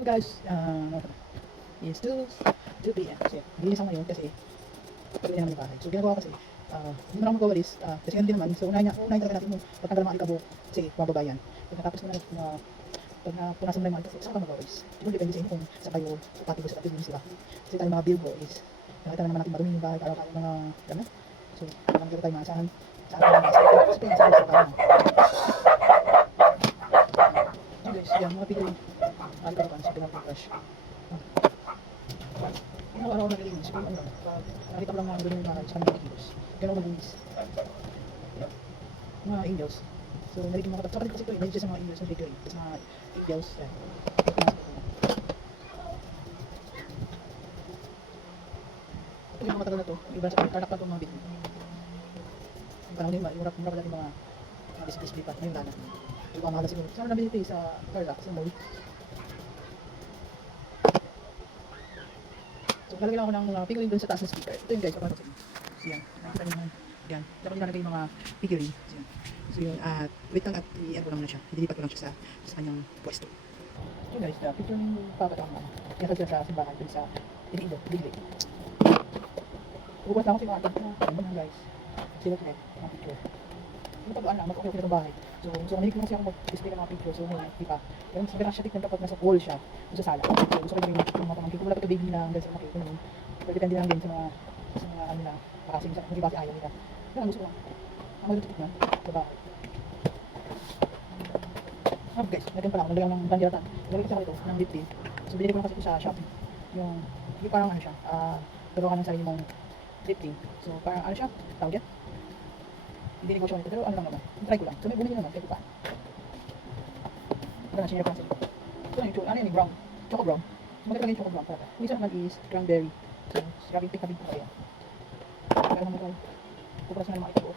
So guys, it's 2 p.m. Kasi bilisan ngayon kasi pwede naman yung bahay. So ginagawa ko kasi, hindi mo na magawalis, kasi ganun din naman. So unahin talaga natin yung pagtanggal ng mga alikabok kasi mababa yan. Pag natapos mo na, pag napunasan mo na yung mga alikabok, saan ka magawalis? Siguro depende sa inyo kung saan kayo compatible sa business, diba? Kasi tayo mga builder is, nakita na naman natin marumi yung bahay, araw-araw mga gamit. So, parang gano'n tayo maasahan. Saan tayo maasahan? Kasi pinag-sabi sa parang. So guys, yan, mga pigawin. Alikabukan sa pinag brush. Araw-araw nagalinis. Siguro ano lang, nakita ko lang mga ganun yung mga sa kanila kilos. Ganun maglinis. Mga angels. So, nalagyan mga kapag. Sa kanila kasi ito, nalagyan sa mga angels, nalagyan sa mga angels. Yan. Ito yung mga matagal na to. Iba sa kanila, tarnak pa itong mga bit. Yung panahon yung murap natin mga display pa. Ngayon lana. Yung mga mahal siguro. Saan mo nabili ito sa Tarlac, sa mall? So, lalagyan lang ako ng figurine dun sa taas ng speaker. Ito yung guys, kapag natin. So, yan. Nakikita nyo naman. Yan. Dapat nilalagay yung mga figurine. So, yan. So, yun. At, wait lang at i-ano ko lang na siya. Idilipat ko lang siya sa kanyang pwesto. So, guys, picture yung papatang na. Pinasal sila sa simbahan dun sa Iniindo, Bigli. Bukas lang ako si mga atin. Ano na guys. Sila ko mga picture. Yung tagaan lang, mag-okay na itong bahay. So mahilig ko kasi ako mag-display ng mga picture. So, di ba? Pero mas maganda siya tignan kapag nasa wall siya. Sa sala. So, gusto ko yung mga pamangkin ko. Wala pa ito baby na hanggang sa makikita naman. Pero depende lang din sa mga ano na. Kasi hindi ba si ayaw nila. Pero gusto ko lang. Ang maganda tignan. Diba? Guys, nagyan pala ako. Nalagyan ng bandilatan. Nalagyan kasi ako ito ng lip tint. So, binili ko lang kasi ito sa Shopee. Yung parang ano siya. Pero ka ng sarili mong lip tint. So, parang ano siya? Tawag yan? Hindi ko siya nito, pero ano lang naman. Try ko lang. So, may bumili naman. Try ko pa. Ito na, sinira ko lang. Ito na yung chocolate. Ano yun yung brown? Choco brown. So, maganda yung choco brown talaga. Yung isa naman is cranberry. So, sirabing pink na pink ko kaya. Kaya naman tayo. Pupunas na yung mga ito.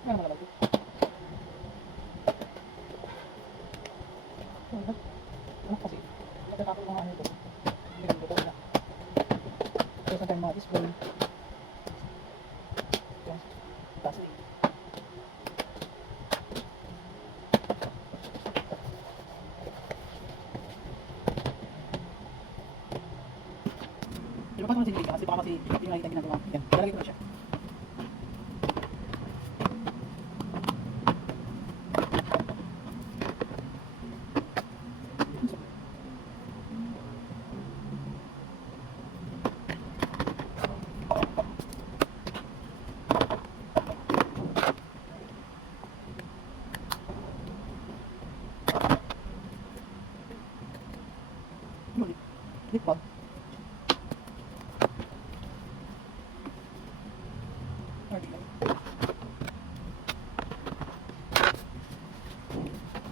Ano naman naman ito? Ano kasi? Nagtatapos mga ano ito. Hindi ka nito na. Terus natin mga display. Yan. Tapos na yun. Pero pasok na sinilika kasi baka kasi yung nakita ginagawa. Yan. Lalagay ko na siya. Lip balm.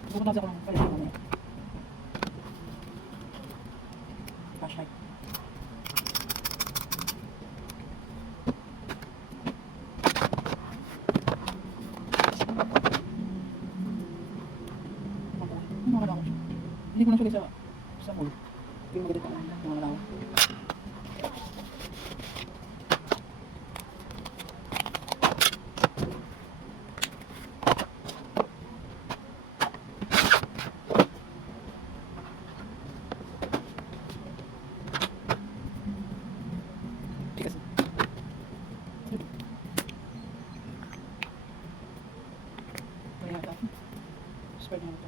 Bukod lang siya kung pwede naman yan. Flashlight. Hindi ko na siya sa mall. Hindi mo maganda yung mga lawa. Tikas. Kaya ito. Spread na ito.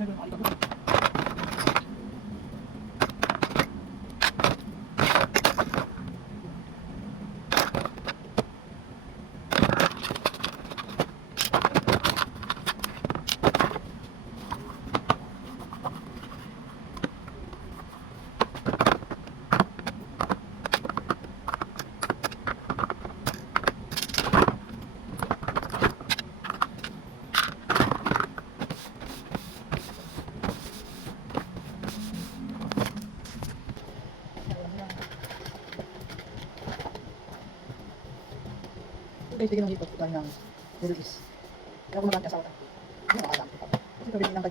Meron ako ito. Guys, bigyan ng hipot tayo ng Middle East. Kaya kung magkakasawa tayo, hindi makakasama ko. Kasi pabili ng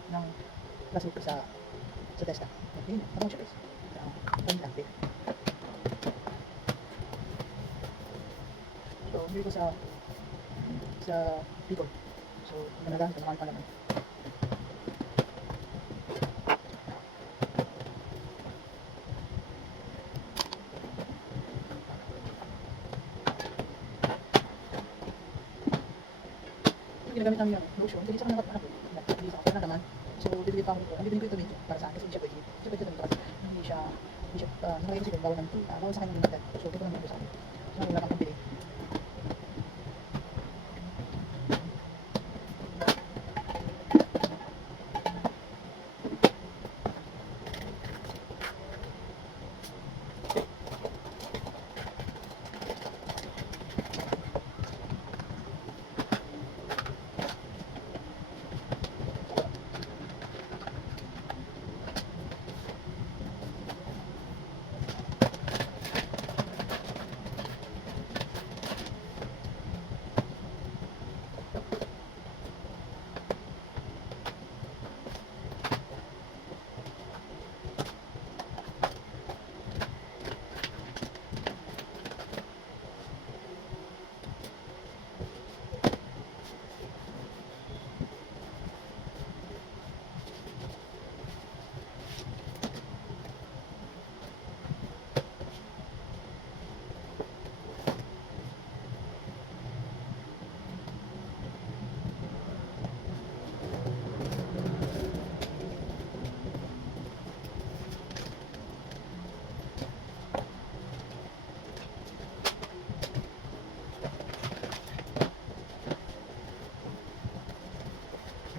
last week ko sa Testa. Okay, habang siya guys. Pang lang. So, hindi ko sa Bicol. So, ganagan, marami pa naman. Ginagamit namin yung lotion, hindi sa kanila hindi sa kanila naman. So, bibili pa ako nito. Ang bibili ko ito medyo para sa akin kasi hindi siya pwede. Siya pwede ito kasi hindi siya, nakalagay kasi bawal bawal sa kanya ng limited. So, ito naman ito sa akin. So, wala kang pambili.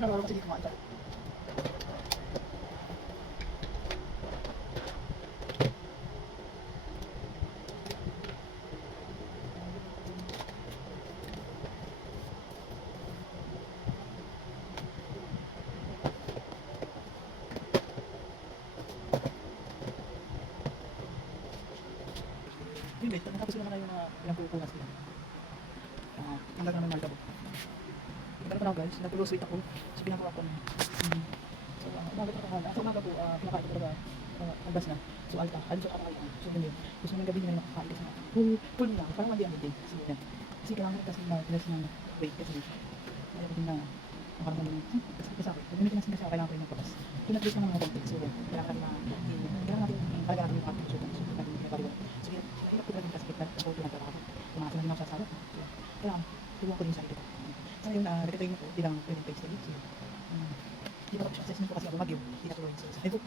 Nararamdaman kasi dito kumain ka. Yun guys, natapos ko naman na yung ilang pupunas nila. Hanggang naman malabo. Ganito na guys, nag-lose weight ako. So ginagawa ko na. So umaga pa ako. Sa umaga po, pinakain ko talaga agdas na. So alta, alin sa kakakain. So ganyan. Gusto naman gabi nila nakakain kasi na. Full na, parang mandi ang din. So yan. Kasi kailangan kasi mag-less ng weight kasi. Ayaw ko din na makaroon ng kasi ako. Pag gamitin nasin kasi ako, kailangan ko rin magpapas. Pinag-lose lang ng mga konti. So kailangan natin talaga natin yung kapit. So natin pinag-baliwan. So yan, mahirap ko talagang kasi ako ito nagkakapit. Tumasa na din ako sa sala. So kailangan, tubuhan ko din sa ito. So yun, nagkatayin ako, bilang 20 days na yun. So, hindi pa tapos yung assessment ko kasi ako mag-yun. Hindi natuloy. So, sa Facebook,